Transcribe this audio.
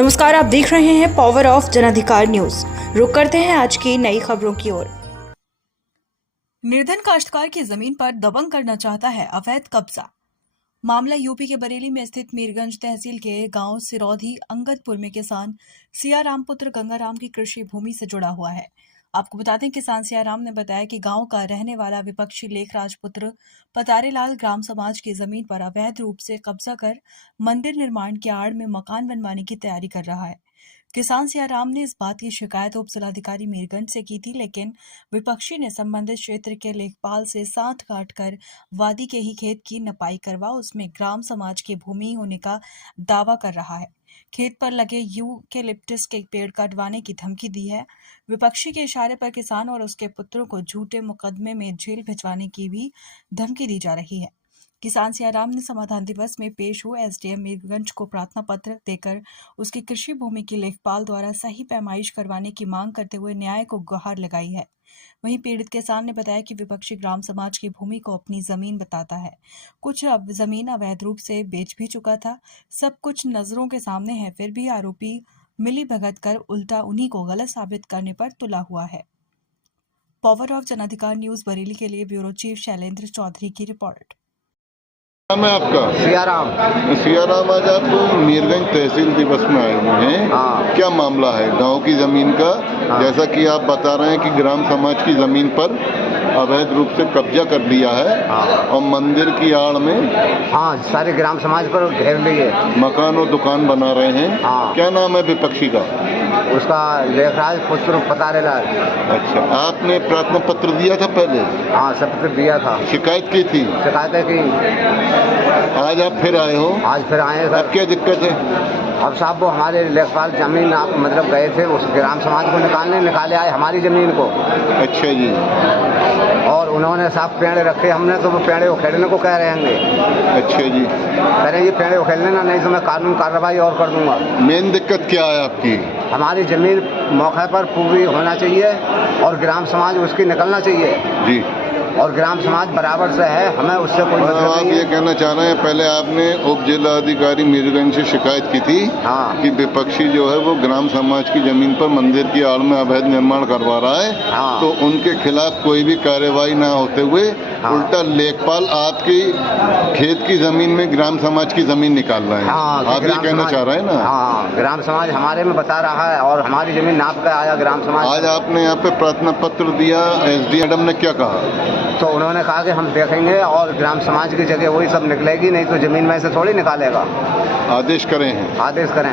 नमस्कार, आप देख रहे हैं पावर ऑफ जनाधिकार न्यूज। रुक करते हैं आज की नई खबरों की ओर। निर्धन काश्तकार की जमीन पर दबंग करना चाहता है अवैध कब्जा। मामला यूपी के बरेली में स्थित मीरगंज तहसील के गांव सिरौधी अंगदपुर में किसान सियाराम पुत्र गंगाराम की कृषि भूमि से जुड़ा हुआ है। आपको बता दें, किसान सियाराम ने बताया कि गांव का रहने वाला विपक्षी लेखराज पुत्र पतारेलाल ग्राम समाज की जमीन पर अवैध रूप से कब्जा कर मंदिर निर्माण की आड़ में मकान बनवाने की तैयारी कर रहा है। किसान सियाराम ने इस बात की शिकायत उप जिलाधिकारी मीरगंज से की थी, लेकिन विपक्षी ने संबंधित क्षेत्र के लेखपाल से साठ गांठ कर वादी के ही खेत की नपाई करवा उसमें ग्राम समाज की भूमि होने का दावा कर रहा है। खेत पर लगे यूकेलिप्टस के पेड़ कटवाने की धमकी दी है। विपक्षी के इशारे पर किसान और उसके पुत्रों को झूठे मुकदमे में जेल भिजवाने की भी धमकी दी जा रही है। किसान सियाराम ने समाधान दिवस में पेश हुए एसडीएम मीरगंज को प्रार्थना पत्र देकर उसकी कृषि भूमि की लेखपाल द्वारा सही पैमाइश करवाने की मांग करते हुए न्याय को गुहार लगाई है। वहीं पीड़ित किसान ने बताया कि विपक्षी ग्राम समाज की भूमि को अपनी जमीन बताता है। कुछ जमीन अवैध रूप से बेच भी चुका था। सब कुछ नजरों के सामने है, फिर भी आरोपी मिली भगत कर उल्टा उन्हीं को गलत साबित करने पर तुला हुआ है। Power of Janadhikar news Bareilly के लिए ब्यूरो चीफ शैलेंद्र चौधरी की रिपोर्ट। नाम है आपका? सियाराम। सियाराम, आज आप मीरगंज तहसील दिवस में आए हुए हैं। हाँ। क्या मामला है गांव की जमीन का? हाँ। जैसा कि आप बता रहे हैं कि ग्राम समाज की जमीन पर अवैध रूप से कब्जा कर लिया है। हाँ। और मंदिर की आड़ में सारे ग्राम समाज पर घेर लिए, मकान और दुकान बना रहे हैं। हाँ। क्या नाम है विपक्षी का? उसका लेखराज पुत्र पतारेलाल। अच्छा, आपने प्रार्थना पत्र दिया था पहले? हाँ, सब कुछ दिया था। शिकायत की थी? शिकायत की। आज आप फिर आए हो? आज फिर आए सर। अब क्या दिक्कत है? अब साहब वो हमारे लेखपाल जमीन मतलब गए थे उस ग्राम समाज को निकाले आए हमारी जमीन को। अच्छा जी। और उन्होंने साहब पेड़ रखे, हमने तो वो पेड़ उखेड़ने को कह रहे हैं। अच्छा जी। कह रहे ये पेड़ उखेड़ लेना, नहीं तो मैं कानून कार्रवाई और कर दूंगा। मेन दिक्कत क्या है आपकी? हमारी जमीन मौके पर पूरी होना चाहिए और ग्राम समाज उसकी निकलना चाहिए जी। और ग्राम समाज बराबर से है, हमें उससे कोई मतलब आप नहीं ये है। कहना चाह रहे हैं, पहले आपने उप जिलाधिकारी मीरगंज से शिकायत की थी। हाँ। कि विपक्षी जो है वो ग्राम समाज की जमीन पर मंदिर की आड़ में अवैध निर्माण करवा रहा है। हाँ। तो उनके खिलाफ कोई भी कार्यवाही ना होते हुए हाँ। उल्टा लेखपाल आपकी खेत की जमीन में ग्राम समाज की जमीन निकाल रहे हैं। हाँ, आप ये कहना चाह रहे हैं ना? हाँ, ग्राम समाज हमारे में बता रहा है और हमारी जमीन नाप कर आया ग्राम समाज। आज आपने यहाँ पे प्रार्थना पत्र दिया, एसडी मैडम ने क्या कहा? तो उन्होंने कहा कि हम देखेंगे और ग्राम समाज की जगह वही सब निकलेगी, नहीं तो जमीन में से थोड़ी निकालेगा। आदेश करें हैं? आदेश करें।